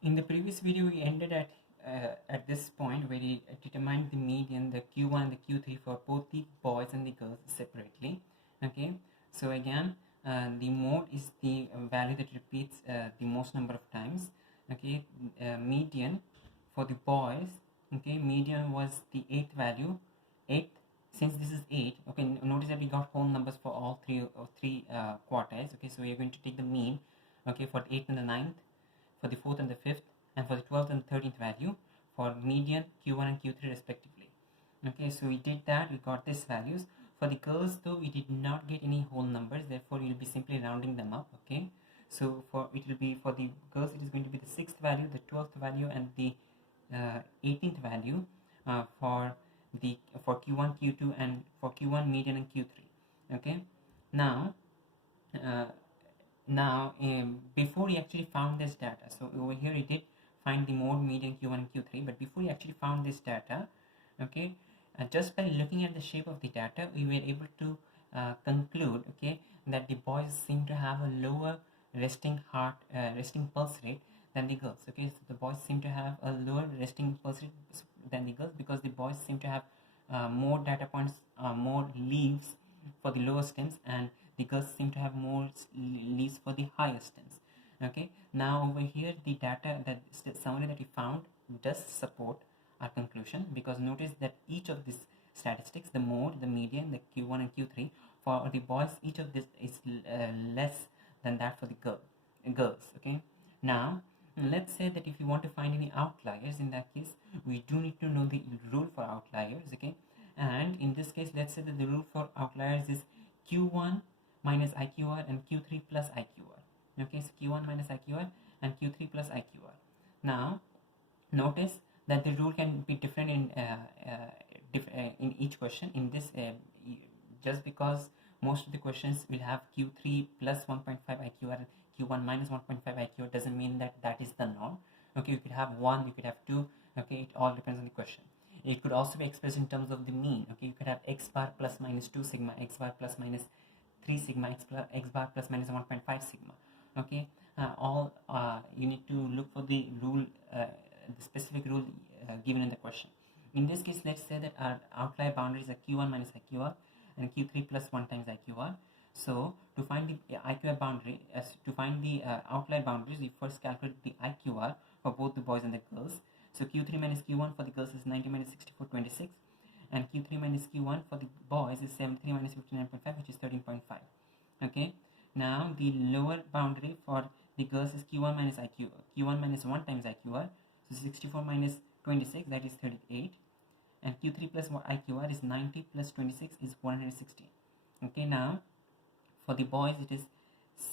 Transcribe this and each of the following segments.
In the previous video, we ended at this point where we determined the median, the Q1 and the Q3 for both the boys and the girls separately. Okay, so again, the mode is the value that repeats the most number of times. Okay, median for the boys. Okay, median was the eighth value, eighth. Since this is 8, okay, notice that we got whole numbers for all three quartiles. Okay, so we are going to take the mean, okay, for the 8th and the ninth, for the 4th and the 5th, and for the 12th and 13th value for median, Q1 and Q3 respectively. Okay, so we did that, we got these values. For the girls though, we did not get any whole numbers, therefore we will be simply rounding them up. Okay, so for it will be, for the girls it is going to be the 6th value, the 12th value, and the 18th value for Q1, Q2, and for Q1 median and Q3. Okay, now uh, before we actually found this data, so over here we did find the mode, median, Q1 and Q3, but before we actually found this data, okay, just by looking at the shape of the data, we were able to conclude, okay, that the boys seem to have a lower resting pulse rate than the girls. Okay, so the boys seem to have a lower resting pulse rate than the girls, because the boys seem to have more data points, more leaves for the lower stems, and the girls seem to have more leaves for the higher stems. Okay, now over here the data, that summary that we found, does support our conclusion, because notice that each of these statistics, the mode, the median, the Q1 and Q3, for the boys, each of this is less than that for the girls. Okay, now let's say that if you want to find any outliers, in that case we do need to know the rule for outliers. Okay, and in this case, let's say that the rule for outliers is Q1 minus IQR and Q3 plus IQR. Okay, so Q1 minus IQR and Q3 plus IQR. Now notice that the rule can be different in each question. In this, just because most of the questions will have Q3 plus 1.5 IQR and Q1 minus 1.5 IQR, doesn't mean that that is the norm. Okay, you could have 1, you could have 2. Okay, it all depends on the question. It could also be expressed in terms of the mean. Okay, you could have x bar plus minus 2 sigma, x bar plus minus 3 sigma, x bar plus minus 1.5 sigma. Okay, all you need to look for the rule, the specific rule given in the question. In this case, let's say that our outlier boundaries are Q1 minus IQR and Q3 plus 1 times IQR. So to find the IQR boundary, to find the outlier boundaries, we first calculate the IQR for both the boys and the girls. So Q3 minus Q1 for the girls is 90 minus 64, 26, and Q3 minus Q1 for the boys is 73 minus 59.5, which is 13.5. Okay, now the lower boundary for the girls is Q1 minus Q1 minus 1 times IQR, so 64 minus 26, that is 38, and Q3 plus IQR is 90 plus 26 is 116. Okay, now for the boys it is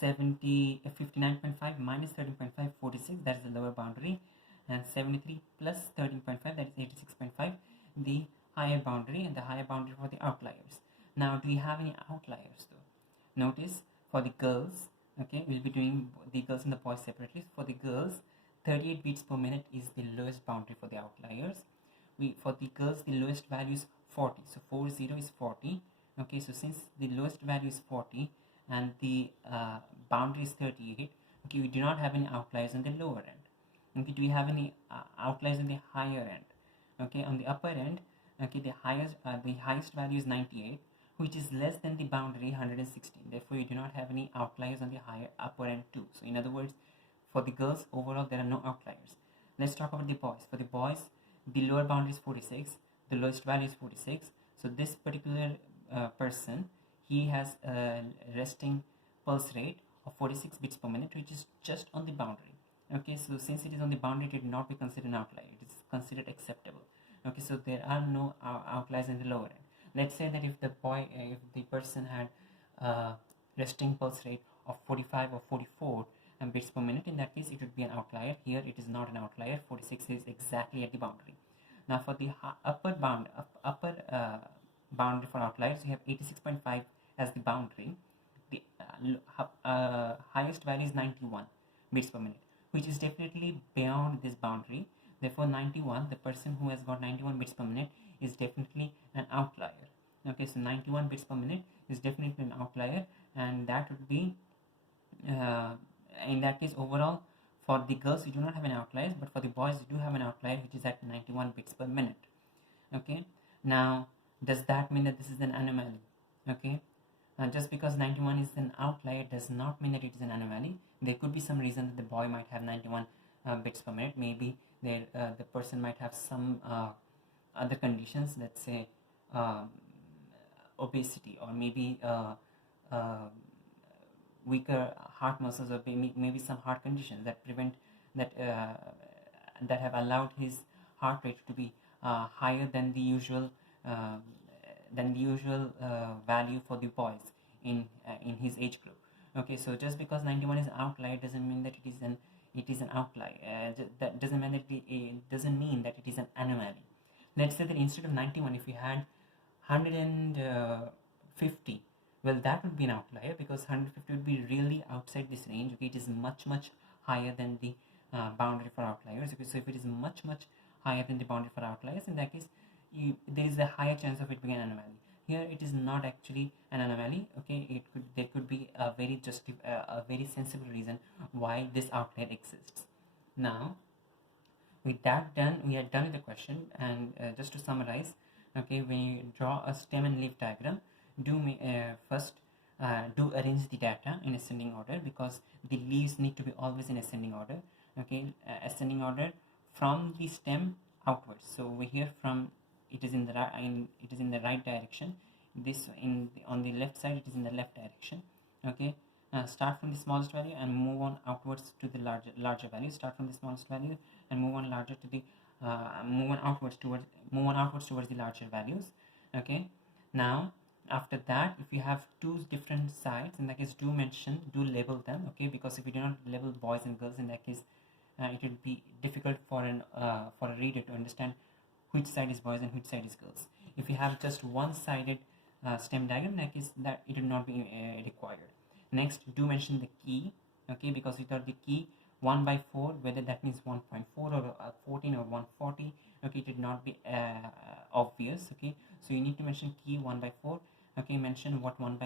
59.5 minus 13.5, 46, that is the lower boundary, and 73 plus 13.5, that is 86.5, the higher boundary, and the higher boundary for the outliers. Now do we have any outliers though? Notice for the girls, okay, we'll be doing the girls and the boys separately. For the girls, 38 beats per minute is the lowest boundary for the outliers. For the girls, the lowest value is 40, so 40 is 40. Okay, so since the lowest value is 40 and the boundary is 38, okay, we do not have any outliers on the lower end. Okay, do we have any outliers in the higher end? Okay, on the upper end, okay, the highest value is 98, which is less than the boundary 116. Therefore, you do not have any outliers on the higher upper end too. So in other words, for the girls, overall there are no outliers. Let's talk about the boys. For the boys, the lower boundary is 46, the lowest value is 46. So this particular person, he has a resting pulse rate of 46 beats per minute, which is just on the boundary. Okay, so since it is on the boundary, it will not be considered an outlier, it is considered acceptable. Okay, so there are no outliers in the lower end. Let's say that if the person had a resting pulse rate of 45 or 44 beats per minute, in that case it would be an outlier. Here it is not an outlier, 46 is exactly at the boundary. Now for the upper boundary for outliers, you have 86.5 as the boundary. The highest value is 91 beats per minute, which is definitely beyond this boundary. Therefore 91, the person who has got 91 bits per minute is definitely an outlier. Okay, so 91 bits per minute is definitely an outlier, and that would be in that case overall For the girls, you do not have an outlier, but for the boys, you do have an outlier, which is at 91 bits per minute. Okay, now does that mean that this is an anomaly? Okay, just because 91 is an outlier does not mean that it is an anomaly. There could be some reason that the boy might have 91 bits per minute. Maybe the person might have some other conditions, let's say obesity, or maybe uh, weaker heart muscles, or maybe some heart conditions that prevent that that have allowed his heart rate to be higher uh, than the usual value for the boys in his age group. Okay, so just because 91 is an outlier doesn't mean that it is an outlier. That doesn't mean that it doesn't mean that it is an anomaly. Let's say that instead of 91, if you had 150, well, that would be an outlier, because 150 would be really outside this range. Okay, it is much higher than the boundary for outliers. Okay, so if it is much higher than the boundary for outliers, in that case there is a higher chance of it being an anomaly. Here it is not actually an anomaly. Okay, there could be a very sensible reason why this outlier exists. Now with that done, we are done with the question. And just to summarize, okay, when you draw a stem and leaf diagram, first do arrange the data in ascending order, because the leaves need to be always in ascending order. Okay, ascending order from the stem outwards. So over here, from it is in the right direction. This on the left side, it is in the left direction. Okay, start from the smallest value and move on outwards to the larger value. Start from the smallest value and move on larger to the move on outwards towards the larger values. Okay, now after that, if you have two different sides, in that case do label them. Okay, because if you do not label boys and girls, in that case it will be difficult for a reader to understand which side is boys and which side is girls. If you have just one-sided stem diagram, in that case that it will not be required. Next, do mention the key. Okay, because without the key 1 by 4, whether that means 1.4 or 14 or 140, okay, it would not be obvious. Okay, so you need to mention key 1 by 4. Okay, mention what 1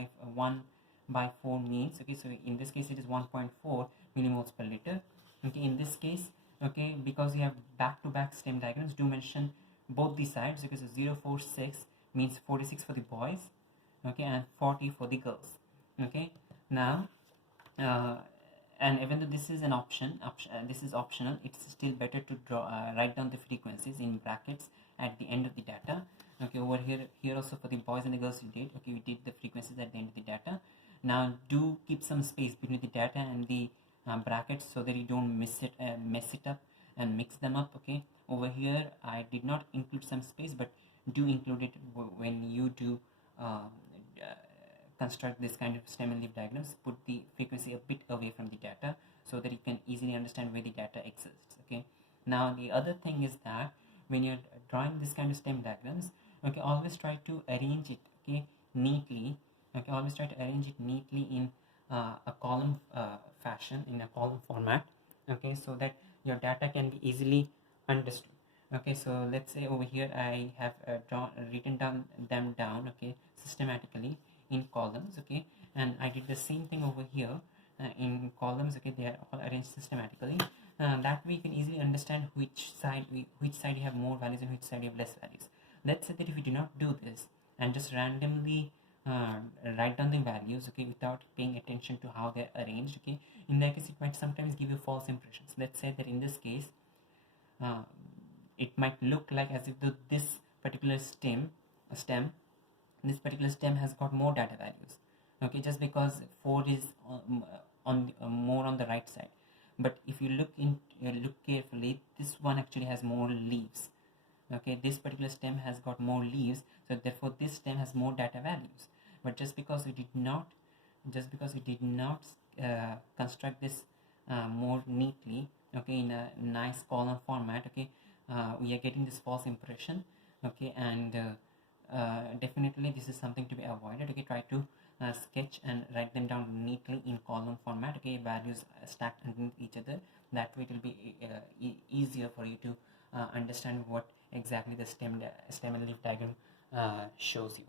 by 4 means. Okay, so in this case it is 1.4 millimoles per liter. Okay, in this case, okay, because you have back-to-back stem diagrams, do mention both the sides. Okay, so 046 means 46 for the boys, okay, and 40 for the girls. Okay, now and even though this is an this is optional, it's still better to write down the frequencies in brackets at the end of the data. Okay, over here also for the boys and the girls you did. Okay, we did the frequencies at the end of the data. Now do keep some space between the data and the brackets, so that you don't mess it up and mix them up. Okay, over here I did not include some space, but do include it when you do construct this kind of stem and leaf diagrams. Put the frequency a bit away from the data, so that you can easily understand where the data exists. Okay, now the other thing is that when you're drawing this kind of stem diagrams, okay, always try to arrange it, okay, neatly. Okay, always try to arrange it neatly in a column fashion, in a column format. Okay, so that your data can be easily understood. Okay, so let's say over here I have written them down, okay, systematically in columns. Okay, and I did the same thing over here in columns. Okay, they are all arranged systematically. That way you can easily understand which side you have more values and which side you have less values. Let's say that if you do not do this and just randomly write down the values, okay, without paying attention to how they're arranged, okay, in that case it might sometimes give you false impressions. Let's say that in this case it might look like as if this particular stem has got more data values. Okay, just because 4 is more on the right side. But if you look carefully, this one actually has more leaves. Okay, this particular stem has got more leaves, so therefore this stem has more data values. But just because we did not construct this more neatly, okay, in a nice column format, okay, we are getting this false impression. Okay, and definitely this is something to be avoided. Okay, try to sketch and write them down neatly in column format. Okay, values stacked underneath each other. That way it will be easier for you to understand what exactly the stem and leaf diagram shows you.